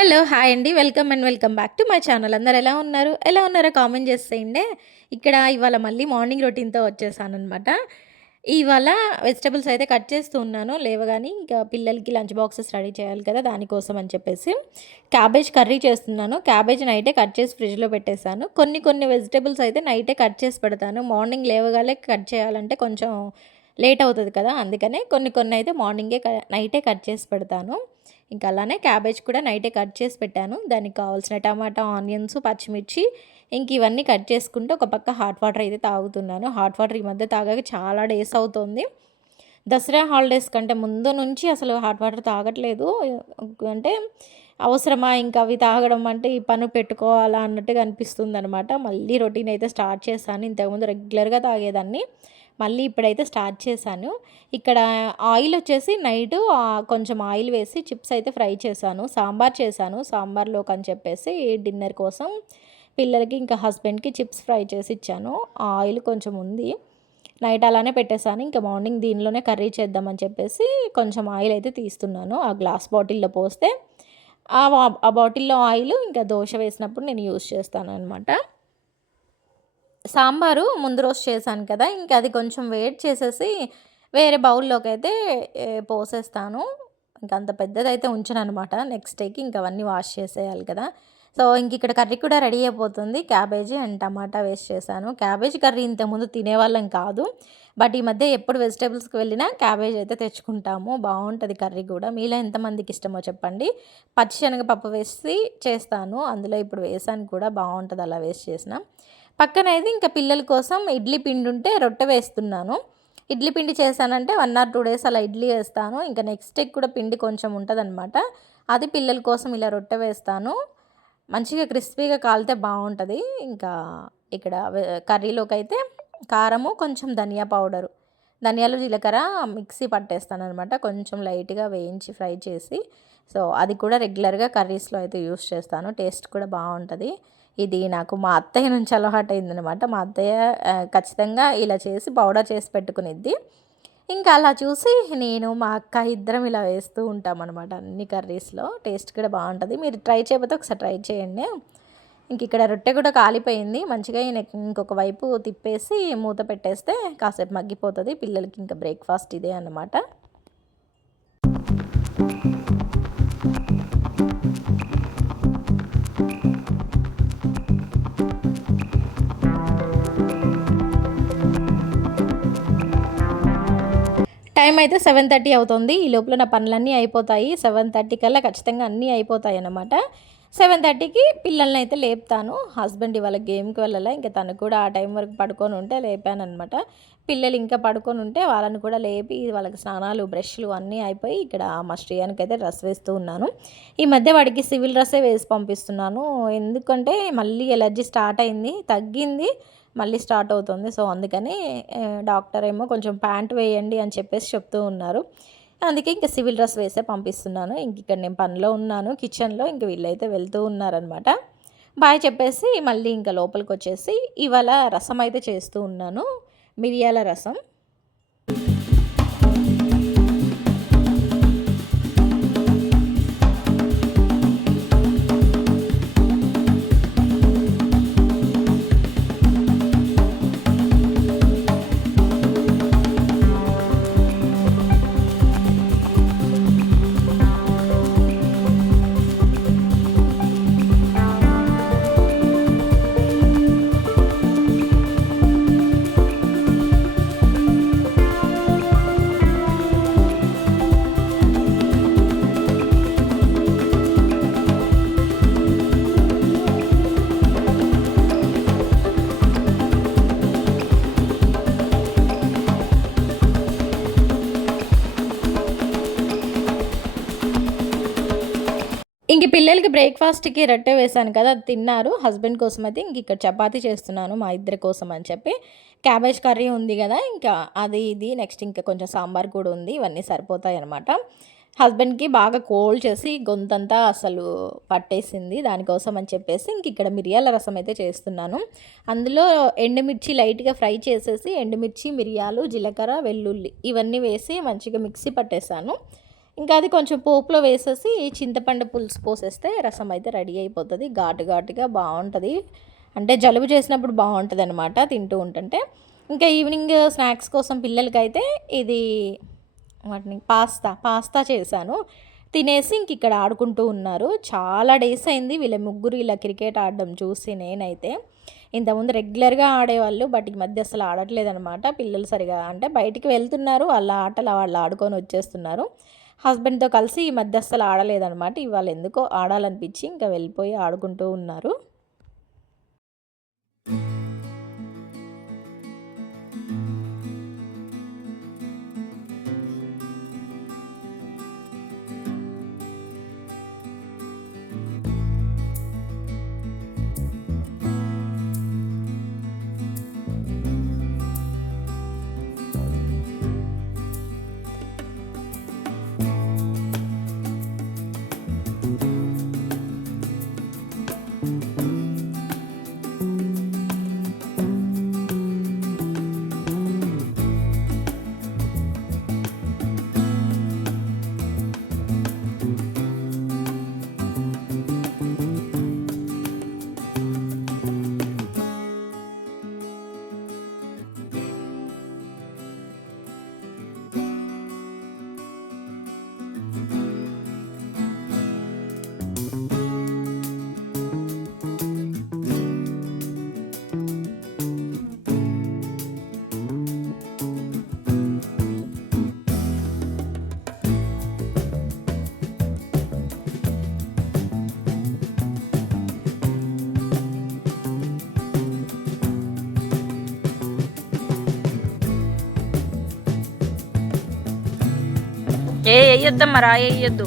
Hello hi అండి. Welcome and welcome back to my channel. అందరు ఎలా ఉన్నారు? ఎలా ఉన్నారో కామెంట్ చేసేయండి ఇక్కడ ఇవాళ మళ్ళీ మార్నింగ్ రొటీన్తో వచ్చేసాను అనమాట ఇవాళ వెజిటబుల్స్ అయితే కట్ చేస్తూ ఉన్నాను. లేవగానే ఇంకా పిల్లలకి లంచ్ బాక్సెస్ రెడీ చేయాలి కదా దానికోసం అని చెప్పేసి క్యాబేజ్ కర్రీ చేస్తున్నాను. క్యాబేజ్ నైటే కట్ చేసి ఫ్రిడ్జ్లో పెట్టేశాను. కొన్ని కొన్ని వెజిటబుల్స్ అయితే నైటే కట్ చేసి పెడతాను. మార్నింగ్ లేవగానే కట్ చేయాలంటే కొంచెం లేట్ అవుతుంది కదా అందుకనే కొన్ని కొన్ని అయితే మార్నింగే నైటే కట్ చేసి పెడతాను. ఇంకా అలానే క్యాబేజ్ కూడా నైటే కట్ చేసి పెట్టాను. దానికి కావాల్సిన టమాటా ఆనియన్స్ పచ్చిమిర్చి ఇంక ఇవన్నీ కట్ చేసుకుంటే ఒక పక్క హాట్ వాటర్ అయితే తాగుతున్నాను. హాట్ వాటర్ ఈ మధ్య తాగాక చాలా డేస్ అవుతుంది. దసరా హాలిడేస్ కంటే ముందు నుంచి అసలు హాట్ వాటర్ తాగట్లేదు. అంటే అవసరమా ఇంకా అవి తాగడం అంటే ఈ పని పెట్టుకోవాలా అన్నట్టుగా అనిపిస్తుంది అనమాట మళ్ళీ రొటీన్ అయితే స్టార్ట్ చేశాను. ఇంతకుముందు రెగ్యులర్గా తాగేదాన్ని. మళ్ళీ ఇప్పుడైతే స్టార్ట్ చేశాను. ఇక్కడ ఆయిల్ వచ్చేసి నైట్ కొంచెం ఆయిల్ వేసి చిప్స్ అయితే ఫ్రై చేశాను. సాంబార్ చేశాను. సాంబార్లోకి అని చెప్పేసి డిన్నర్ కోసం పిల్లలకి ఇంకా హస్బెండ్కి చిప్స్ ఫ్రై చేసి ఇచ్చాను. ఆయిల్ కొంచెం ఉంది. నైట్ అలానే పెట్టేశాను. ఇంకా మార్నింగ్ దీనిలోనే కర్రీ చేద్దామని చెప్పేసి కొంచెం ఆయిల్ అయితే తీస్తున్నాను. ఆ గ్లాస్ బాటిల్లో పోస్తే ఆ బాటిల్లో ఆయిల్ ఇంకా దోశ వేసినప్పుడు నేను యూస్ చేస్తాను అనమాట సాంబారు ముందు రోజు చేశాను కదా ఇంకా అది కొంచెం వేడి చేసేసి వేరే బౌల్లోకి అయితే పోసేస్తాను. ఇంకా అంత పెద్దదైతే ఉంచను అనమాట నెక్స్ట్ డేకి ఇంకా అవన్నీ వాష్ చేసేయాలి కదా. సో ఇంక ఇక్కడ కర్రీ కూడా రెడీ అయిపోతుంది. క్యాబేజీ అండ్ టమాటా వేస్ట్ చేశాను. క్యాబేజ్ కర్రీ ఇంతకుముందు తినేవాళ్ళం కాదు. బట్ ఈ మధ్య ఎప్పుడు వెజిటేబుల్స్కి వెళ్ళినా క్యాబేజ్ అయితే తెచ్చుకుంటాము. బాగుంటుంది కర్రీ కూడా. మీలో ఎంతమందికి ఇష్టమో చెప్పండి. పచ్చిశనగపప్పు వేసి చేస్తాను. అందులో ఇప్పుడు వేసాను కూడా. బాగుంటుంది అలా వేస్ట్ చేసిన. పక్కన అయితే ఇంకా పిల్లల కోసం ఇడ్లీ పిండి ఉంటే రొట్టె వేస్తున్నాను. ఇడ్లీ పిండి చేశానంటే వన్ ఆర్ టూ డేస్ అలా ఇడ్లీ వేస్తాను. ఇంకా నెక్స్ట్ డేకి కూడా పిండి కొంచెం ఉంటుందన్నమాట. అది పిల్లల కోసం ఇలా రొట్టె వేస్తాను. మంచిగా క్రిస్పీగా కాలితే బాగుంటుంది. ఇంకా ఇక్కడ కర్రీలోకి అయితే కారము కొంచెం ధనియా పౌడరు. ధనియాలు జీలకర్ర మిక్సీ పట్టేస్తాను అనమాట కొంచెం లైట్గా వేయించి ఫ్రై చేసి. సో అది కూడా రెగ్యులర్గా కర్రీస్లో అయితే యూస్ చేస్తాను. టేస్ట్ కూడా బాగుంటుంది. ఇది నాకు మా అత్తయ్య నుంచి అలవాటు అయిందనమాట మా అత్తయ్య ఖచ్చితంగా ఇలా చేసి పౌడర్ చేసి పెట్టుకునిద్ది. ఇంకా అలా చూసి నేను మా అక్క ఇద్దరం ఇలా వేస్తూ ఉంటాం అనమాట అన్ని కర్రీస్లో. టేస్ట్ కూడా బాగుంటుంది. మీరు ట్రై చేయకపోతే ఒకసారి ట్రై చేయండి. ఇంక ఇక్కడ రొట్టె కూడా కాలిపోయింది. మంచిగా ఇంకొక వైపు తిప్పేసి మూత పెట్టేస్తే కాసేపు మగ్గిపోతుంది. పిల్లలకి ఇంకా బ్రేక్ఫాస్ట్ ఇదే అన్నమాట. టైం అయితే సెవెన్ థర్టీ అవుతుంది. ఈ లోపల నా పనులన్నీ అయిపోతాయి. సెవెన్ థర్టీ కల్లా ఖచ్చితంగా అన్నీ అయిపోతాయి అన్నమాట. సెవెన్ థర్టీకి పిల్లల్ని అయితే లేపుతాను. హస్బెండ్ ఇవాళ గేమ్కి వెళ్ళాలి. ఇంకా తను కూడా ఆ టైం వరకు పడుకొని ఉంటే లేపాను అనమాట పిల్లలు ఇంకా పడుకొని ఉంటే వాళ్ళని కూడా లేపి వాళ్ళకి స్నానాలు బ్రష్లు అన్నీ అయిపోయి ఇక్కడ మా శ్రీయానికి అయితే డ్రెస్ వేస్తూ ఉన్నాను. ఈ మధ్య వాడికి సివిల్ డ్రెస్సే వేసి పంపిస్తున్నాను. ఎందుకంటే మళ్ళీ ఎలర్జీ స్టార్ట్ అయింది. తగ్గింది. మళ్ళీ స్టార్ట్ అవుతుంది. సో అందుకని డాక్టర్ ఏమో కొంచెం ప్యాంట్ వేయండి అని చెప్పేసి చెప్తూ ఉన్నారు. అందుకే ఇంకా సివిల్ డ్రెస్ వేసే పంపిస్తున్నాను. ఇంక ఇక్కడ నేను పనిలో ఉన్నాను. కిచెన్లో ఇంక వీళ్ళైతే వెళ్తూ ఉన్నారనమాట. బాయ్ చెప్పేసి మళ్ళీ ఇంకా లోపలికి వచ్చేసి ఇవాళ రసం అయితే చేస్తూ ఉన్నాను. మిరియాల రసం. పిల్లలకి బ్రేక్ఫాస్ట్కి రొట్టె వేశాను కదా అది తిన్నారు. హస్బెండ్ కోసం అయితే ఇంక ఇక్కడ చపాతి చేస్తున్నాను మా ఇద్దరి కోసం అని చెప్పి. క్యాబేజ్ కర్రీ ఉంది కదా ఇంకా అది ఇది నెక్స్ట్ ఇంకా కొంచెం సాంబార్ కూడా ఉంది ఇవన్నీ సరిపోతాయి అనమాట హస్బెండ్కి బాగా కోల్డ్ చేసి గొంతంతా అసలు పట్టేసింది దానికోసం అని చెప్పేసి ఇంక ఇక్కడ మిరియాల రసం అయితే చేస్తున్నాను. అందులో ఎండుమిర్చి లైట్గా ఫ్రై చేసేసి ఎండుమిర్చి మిరియాలు జీలకర్ర వెల్లుల్లి ఇవన్నీ వేసి మంచిగా మిక్సీ పట్టేశాను. ఇంకా అది కొంచెం పోపులో వేసేసి చింతపండు పులుసు పోసేస్తే రసం అయితే రెడీ అయిపోతుంది. ఘాటు ఘాటుగా బాగుంటుంది. అంటే జలుబు చేసినప్పుడు బాగుంటుంది అనమాట తింటూ ఉంటుంటే. ఇంకా ఈవినింగ్ స్నాక్స్ కోసం పిల్లలకైతే ఇది వాటిని పాస్తా పాస్తా చేశాను. తినేసి ఇంక ఇక్కడ ఆడుకుంటూ ఉన్నారు. చాలా డేస్ అయింది వీళ్ళ ముగ్గురు ఇలా క్రికెట్ ఆడడం చూసి నేనైతే. ఇంతకుముందు రెగ్యులర్గా ఆడేవాళ్ళు బట్ ఈ మధ్య అసలు ఆడట్లేదు అనమాట పిల్లలు సరిగా అంటే బయటికి వెళ్తున్నారు వాళ్ళ ఆటలు వాళ్ళు ఆడుకొని వచ్చేస్తున్నారు. హస్బెండ్తో కలిసి ఈ మధ్య ఆడలేదనమాట ఇవాళ ఎందుకో ఆడాలనిపించి ఇంకా వెళ్ళిపోయి ఆడుకుంటూ ఉన్నారు. ఏ వేయొద్దమ్మా రాయి వేయొద్దు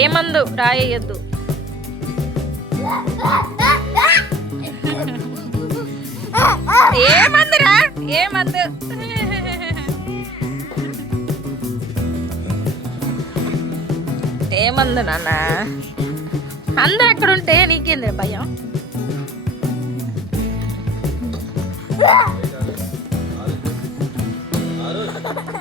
ఏమందు రాయి వేయొద్దు ఏమందురా ఏమందు ఏమందు నాన్న? అందరు అక్కడ ఉంటే నీకేంది భయం క్యాచ్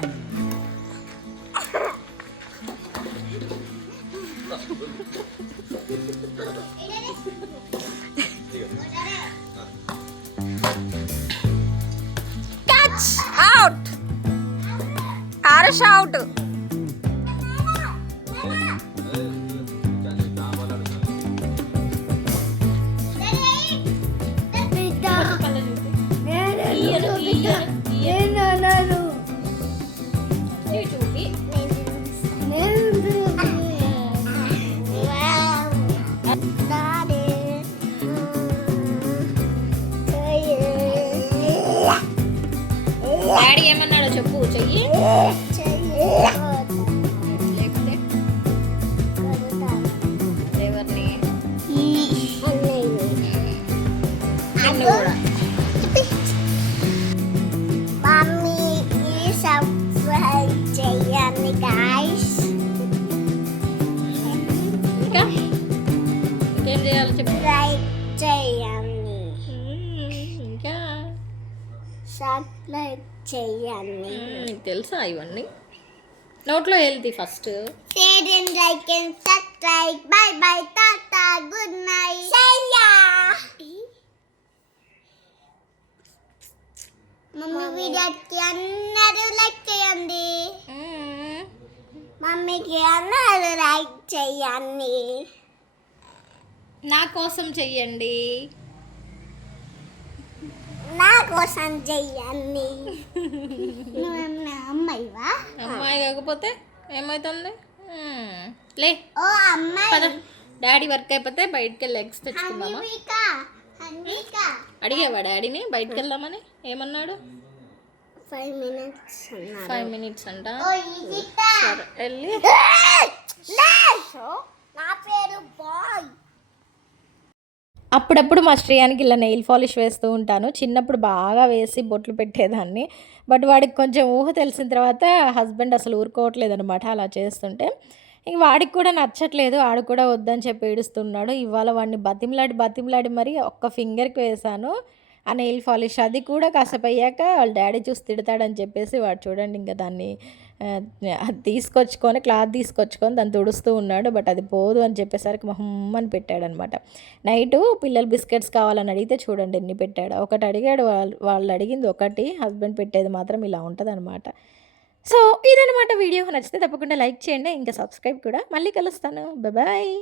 డాడీ ఏమన్నాడో చెప్పు చెయ్యి. తెలుసా ఇవన్నీ? నోట్లో వెళ్తాయి first night. See ya. Mummy వీడియోకి అందరూ లైక్ చేయండి. మమ్మీకి అందరూ లైక్ చేయండి. నా కోసం చెయ్యండి. నా కోసం చెయ్యండి నువ్వేమన్నా అమ్మాయివా? అమ్మాయి కాకపోతే ఏమవుతుంది. లే ఓ అమ్మాయి. పద. డాడీ వర్క్ అయిపోతే బయటికి వెళ్ళి ఎగ్స్ తెచ్చుకుందామా? అడిగేవా డాడీని? బయటికి వెళ్దామని? ఏమన్నాడు? ఫైవ్ మినిట్స్ అన్నారు ఫైవ్ మినిట్స్ అంట. ఓ ఈజిత సరే వెళ్ళి. నా పేరు బాయ్. అప్పుడప్పుడు మా శ్రేయానికి ఇలా నెయిల్ పాలిష్ వేస్తూ ఉంటాను. చిన్నప్పుడు బాగా వేసి బొట్లు పెట్టేదాన్ని. బట్ వాడికి కొంచెం ఊహ తెలిసిన తర్వాత హస్బెండ్ అసలు ఊరుకోవట్లేదు అనమాట అలా చేస్తుంటే. ఇంక వాడికి కూడా నచ్చట్లేదు ఆడు కూడా వద్దని చెప్పి ఏడుస్తున్నాడు. ఇవాళ వాడిని బతిమలాడి బతిమలాడి మరి ఒక్క ఫింగర్కి వేశాను ఆ నెయిల్ పాలిష్. అది కూడా కాసేపు అయ్యాక వాళ్ళ డాడీ చూసి తిడతాడని చెప్పేసి వాడు చూడండి ఇంకా దాన్ని అది తీసుకొచ్చుకొని క్లాత్ తీసుకొచ్చుకొని దాన్ని తుడుస్తూ ఉన్నాడు. బట్ అది పోదు అని చెప్పేసరికి మొహం అని పెట్టాడనమాట. నైటు పిల్లలు బిస్కెట్స్ కావాలని అడిగితే చూడండి ఎన్ని పెట్టాడు. ఒకటి అడిగాడు వాళ్ళు వాళ్ళు అడిగింది ఒకటి. హస్బెండ్ పెట్టేది మాత్రం ఇలా ఉంటుంది అనమాట సో ఇదనమాట వీడియో. నచ్చితే తప్పకుండా లైక్ చేయండి. ఇంకా సబ్స్క్రైబ్ కూడా. మళ్ళీ కలుస్తాను. బాయ్.